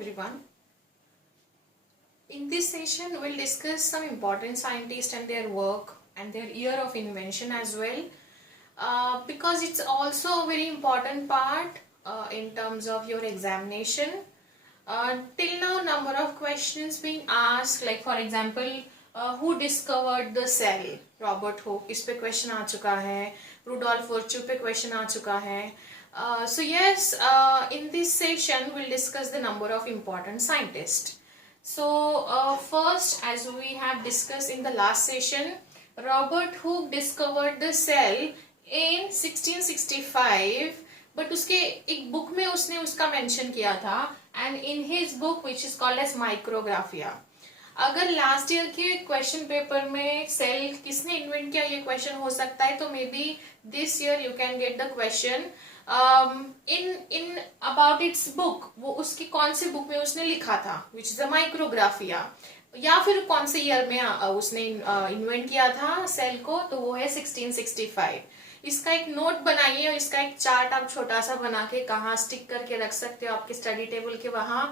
everyone. In this session, we'll discuss some important scientists and their work and their year of invention as well, because it's also a very important part in terms of your examination. Till now, number of questions being asked, like for example, who discovered the cell? Robert Hooke, इस पे question आ चुका है. Rudolf virtue पे question आ चुका है. So yes, in this session we'll discuss the number of important scientists. So first, as we have discussed in the last session, Robert Hooke discovered the cell in 1665, but उसके एक book में उसने उसका mention किया था, and in his book which is called as Micrographia. अगर last year के question paper में सेल किसने इन्वेंट किया ये क्वेश्चन हो सकता है, तो may be this year you can get the question in about it's book. वो उसकी कौन सी बुक में उसने लिखा था, विच इज अ माइक्रोग्राफिया, या फिर कौन से ईयर में उसने इन्वेंट किया था सेल को, तो वो है 1665. इसका एक नोट बनाइए और इसका एक चार्ट आप छोटा सा बना के कहाँ स्टिक करके रख सकते हो आपके स्टडी टेबल के वहां.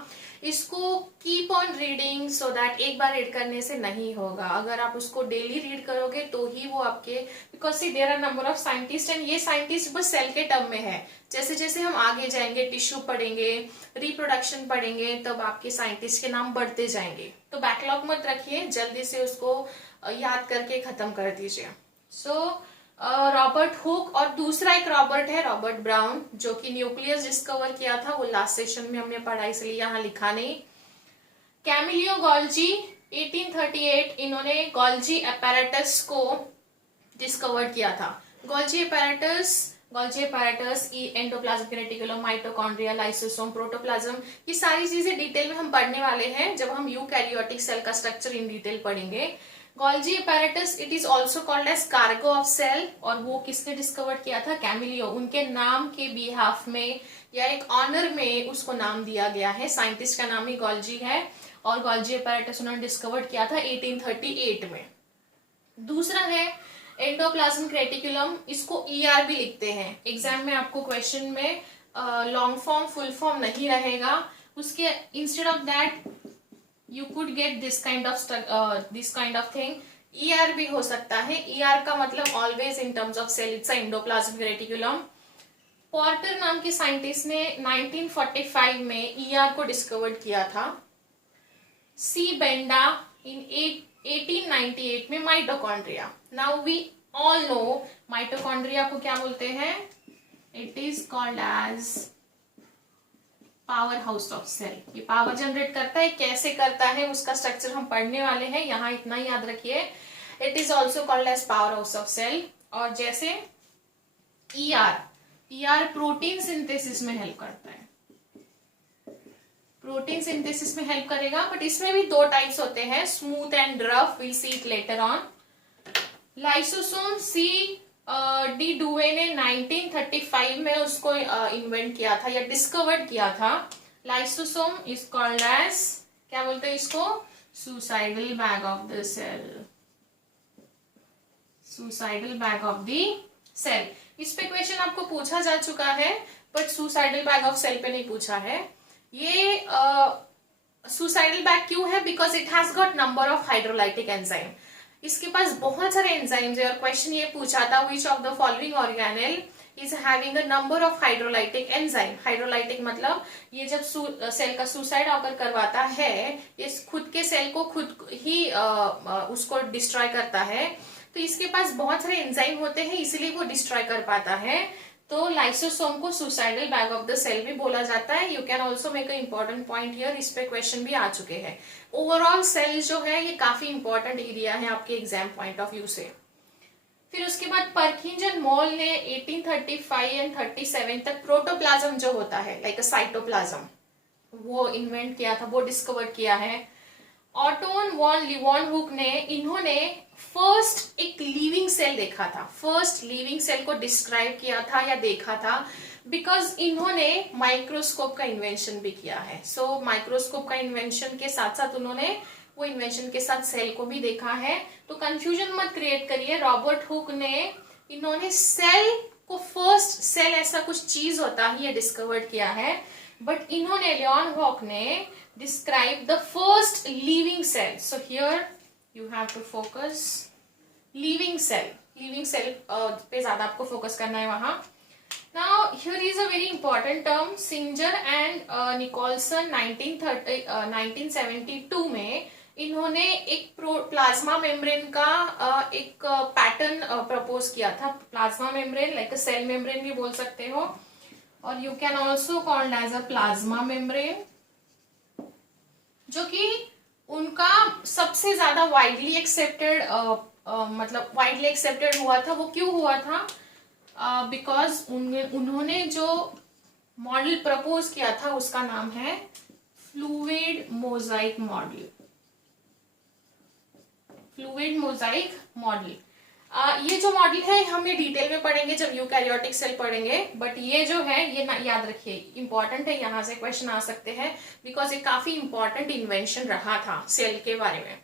इसको keep on reading so that एक बार रीड करने से नहीं होगा. अगर आप उसको डेली रीड करोगे तो ही वो आपके, because see there are number of scientist and ये साइंटिस्ट बस सेल के टर्म में है. जैसे जैसे हम आगे जाएंगे, टिश्यू पढ़ेंगे, रिप्रोडक्शन पढ़ेंगे, तब आपके साइंटिस्ट के नाम बढ़ते जाएंगे. तो बैकलॉग मत रखिए, जल्दी से उसको याद करके खत्म कर दीजिए. सो रॉबर्ट हुक, और दूसरा एक रॉबर्ट है, रॉबर्ट ब्राउन, जो कि न्यूक्लियस डिस्कवर किया था. वो लास्ट सेशन में हमने पढ़ा इसलिए यहाँ लिखा नहीं. कैमिलियो गोल्जी 1838, इन्होंने गोल्जी अपैरेटस को डिस्कवर किया था. Golgi apparatus endoplasmic reticulum, mitochondria, lysosome, protoplasm, ये सारी चीजें डिटेल में हम पढ़ने वाले हैं जब हम यूकैरियोटिक सेल का स्ट्रक्चर इन डिटेल पढ़ेंगे. Golgi apparatus, it is also called as cargo of cell, और वो किसने डिस्कवर किया था? कैमिलियो. उनके नाम के बिहाफ में या एक ऑनर में उसको नाम दिया गया है. साइंटिस्ट का नाम ही गोल्जी है, और गोल्जी अपैरेटस उन्होंने डिस्कवर किया था 1838 में. दूसरा है एंडोप्लाज्मिक रेटिकुलम, इसको ईआर भी लिखते हैं. एग्जाम में आपको क्वेश्चन में लॉन्ग फॉर्म फुल फॉर्म नहीं रहेगा, उसके instead of that you could get this kind of thing. ER भी हो सकता है. ER का मतलब always in terms of cell, it's a endoplasmic reticulum. Porter नाम के साइंटिस्ट ने 1945 में ER को डिस्कवर किया था. सी बेंडा in 1898 में mitochondria. Now we all know mitochondria को क्या बोलते हैं? It is called as power house of cell. ये पावर जनरेट करता है, कैसे करता है उसका स्ट्रक्चर हम पढ़ने वाले हैं, यहाँ इतना याद रखिए. It is also called as power house of cell. और जैसे ईआर प्रोटीन सिंथेसिस में हेल्प करता है, प्रोटीन सिंथेसिस में हेल्प करेगा. बट इसमें भी दो टाइप्स होते हैं, smooth and rough. We see it later on. Lysosome, C de Duve ने 1935 में उसको इन्वेंट किया था या डिस्कवर्ड किया था. लाइसोसोम इज कॉल्ड एज, क्या बोलते हैं इसको? Suicidal bag of the cell. Suicidal bag of the cell. इस पे क्वेश्चन आपको पूछा जा चुका है, but suicidal bag of cell पे नहीं पूछा है. ये सुसाइडल बैग क्यों है? Because it has got number of hydrolytic enzyme. इसके पास बहुत सारे एंजाइम्स है, और क्वेश्चन ये पूछा था which of the following organelle is having a number of hydrolytic enzyme. Hydrolytic मतलब ये जब सेल का सुसाइड ऑकर करवाता है, ये खुद के सेल को खुद ही उसको डिस्ट्रॉय करता है. तो इसके पास बहुत सारे एंजाइम होते हैं, इसलिए वो डिस्ट्रॉय कर पाता है. तो लाइसोसोम को suicidal bag of the cell भी बोला जाता है. You can also make a important point here. इस पे क्वेश्चन भी आ चुके हैं. ओवरऑल सेल जो है ये काफी इंपॉर्टेंट एरिया है आपके एग्जाम पॉइंट ऑफ व्यू से. फिर उसके बाद परकिंज एंड मोल ने 1835 एंड 37 तक प्रोटोप्लाज्म जो होता है, लाइक अ साइटोप्लाज्म, वो इन्वेंट किया था, वो डिस्कवर किया है. ऑटोन वॉन लीवॉनहुक ने, इन्होंने फर्स्ट एक लिविंग सेल देखा था, फर्स्ट लिविंग सेल को डिस्क्राइब किया था या देखा था, बिकॉज इन्होंने माइक्रोस्कोप का इन्वेंशन भी किया है. सो माइक्रोस्कोप का इन्वेंशन के साथ साथ उन्होंने वो इन्वेंशन के साथ सेल को भी देखा है. तो कंफ्यूजन मत क्रिएट करिए. रॉबर्ट हुक ने, इन्होंने सेल को, फर्स्ट सेल ऐसा कुछ चीज होता है ये डिस्कवर्ड किया है. बट इन्होंने लियोनहॉक ने describe the first living cell. So here you have to focus living cell. Living cell पे ज्यादा आपको फोकस करना है वहां. Now here is a very important term. Singer and Nicolson 1972 में इन्होंने एक प्लाज्मा मेम्ब्रेन का एक पैटर्न प्रपोज किया था. Plasma membrane like cell membrane भी बोल सकते हो, और you can also called as a plasma membrane, जो कि उनका सबसे ज्यादा वाइडली एक्सेप्टेड मतलब वाइडली एक्सेप्टेड हुआ था. वो क्यों हुआ था? बिकॉज उन्होंने जो मॉडल प्रपोज किया था उसका नाम है fluid Mosaic model. Fluid Mosaic model. ये जो मॉडल है हम ये डिटेल में पढ़ेंगे जब यूकैरियोटिक सेल पढ़ेंगे, बट ये जो है ये ना याद रखिए, इंपॉर्टेंट है. यहां से क्वेश्चन आ सकते हैं बिकॉज ये काफी इंपॉर्टेंट इन्वेंशन रहा था सेल के बारे में.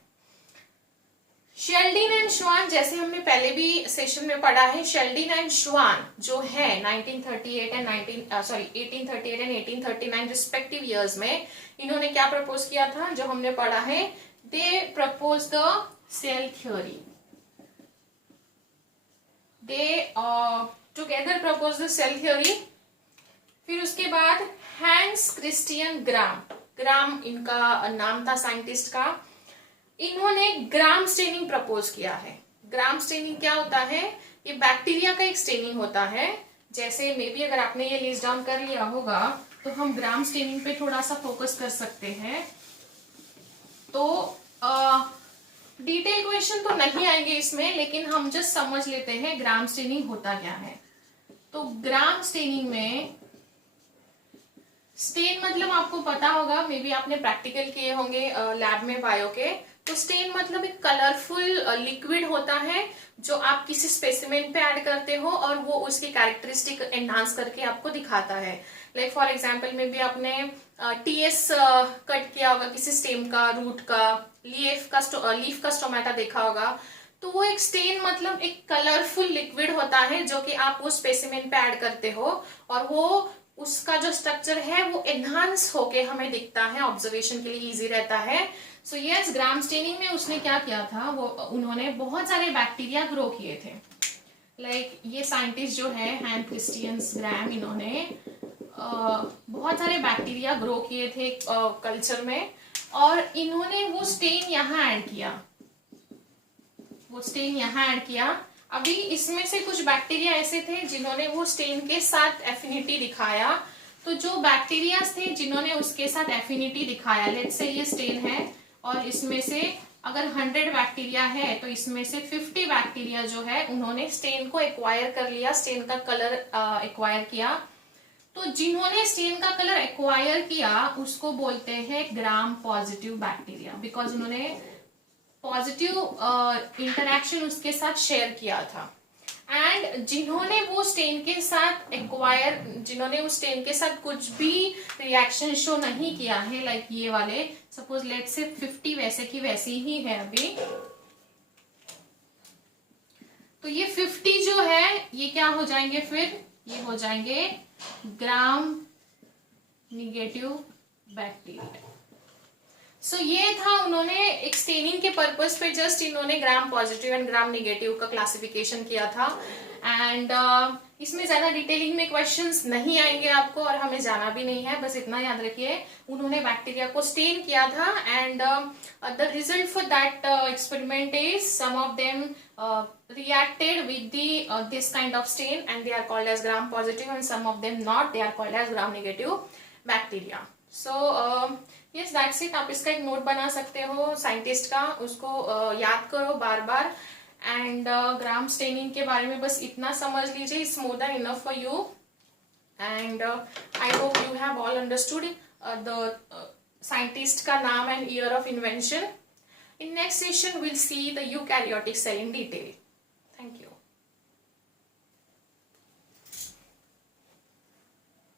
शेल्डिन एंड श्वान, जैसे हमने पहले भी सेशन में पढ़ा है, शेल्डिन एंड श्वान जो है 1838 एंड 1839 रिस्पेक्टिव ईयर्स में इन्होंने क्या प्रपोज किया था जो हमने पढ़ा है? They propose the cell theory. They together propose the cell theory. फिर उसके बाद हैंस क्रिस्टियन ग्राम इनका नाम था साइंटिस्ट का. इन्होंने ग्राम स्टेनिंग प्रपोज किया है. ग्राम स्टेनिंग क्या होता है? ये बैक्टीरिया का एक स्टेनिंग होता है. जैसे मे बी अगर आपने ये लिस्ट डाउन कर लिया होगा तो हम ग्राम स्टेनिंग पे थोड़ा सा फोकस कर सकते हैं. तो डिटेल क्वेश्चन तो नहीं आएंगे इसमें, लेकिन हम जस्ट समझ लेते हैं ग्राम स्टेनिंग होता क्या है. तो ग्राम स्टेनिंग में स्टेन मतलब आपको पता होगा, मे बी आपने प्रैक्टिकल किए होंगे लैब में बायो के. तो स्टेन मतलब एक कलरफुल लिक्विड होता है जो आप किसी स्पेसिमेन पे ऐड करते हो और वो उसकी कैरेक्टरिस्टिक एनहांस करके आपको दिखाता है. लाइक फॉर एग्जांपल में भी आपने टीएस कट किया होगा किसी स्टेम का, रूट का, लीफ का स्टोमेटा देखा होगा. तो वो एक स्टेन मतलब एक कलरफुल लिक्विड होता है जो कि आप वो स्पेसिमेन पे ऐड करते हो और वो उसका जो स्ट्रक्चर है वो एनहांस होके हमें दिखता है, ऑब्जर्वेशन के लिए इजी रहता है. सो यस, ग्राम स्टेनिंग में उसने क्या किया था, वो उन्होंने बहुत सारे बैक्टीरिया ग्रो किए थे. लाइक ये साइंटिस्ट जो है हैन क्रिस्टियंस ग्राम, इन्होंने बहुत सारे बैक्टीरिया ग्रो किए थे कल्चर में, और इन्होंने वो स्टेन यहाँ ऐड किया. अभी इसमें से कुछ बैक्टीरिया ऐसे थे जिन्होंने वो स्टेन के साथ एफिनिटी दिखाया. तो जो बैक्टीरिया थे जिन्होंने उसके साथ एफिनिटी दिखाया, लेट्स से ये स्टेन है और इसमें से अगर 100 बैक्टीरिया है तो इसमें से 50 बैक्टीरिया जो है उन्होंने स्टेन को एक्वायर कर लिया, स्टेन का कलर एक्वायर किया. तो जिन्होंने स्टेन का कलर एक्वायर किया उसको बोलते हैं ग्राम पॉजिटिव बैक्टीरिया, बिकॉज उन्होंने पॉजिटिव इंटरैक्शन उसके साथ शेयर किया था. एंड जिन्होंने उस स्टेन के साथ कुछ भी रिएक्शन शो नहीं किया है, लाइक ये वाले, सपोज लेट से 50 वैसे की वैसी ही है अभी, तो ये 50 जो है ये क्या हो जाएंगे, फिर ये हो जाएंगे ग्राम निगेटिव बैक्टीरिया. सो ये था, उन्होंने एक स्टेनिंग के पर्पस पे जस्ट इन्होंने gram positive and gram negative का क्लासिफिकेशन किया था. एंड इसमें ज्यादा डिटेलिंग में क्वेश्चंस नहीं आएंगे आपको और हमें जाना भी नहीं है, बस इतना याद रखिए उन्होंने बैक्टीरिया को स्टेन किया था. And the result for that experiment is some of them reacted with this kind of stain and they are called as gram positive and some of them not, they are called as gram negative bacteria. So yes, that's it. आप इसका एक note बना सकते हो scientist का, उसको याद करो बार बार. एंड ग्राम स्टेनिंग के बारे में बस इतना समझ लीजिए, it's more than enough for you. And I hope you have all understood the scientist का नाम and year of invention. In next session, we'll see the eukaryotic cell in detail.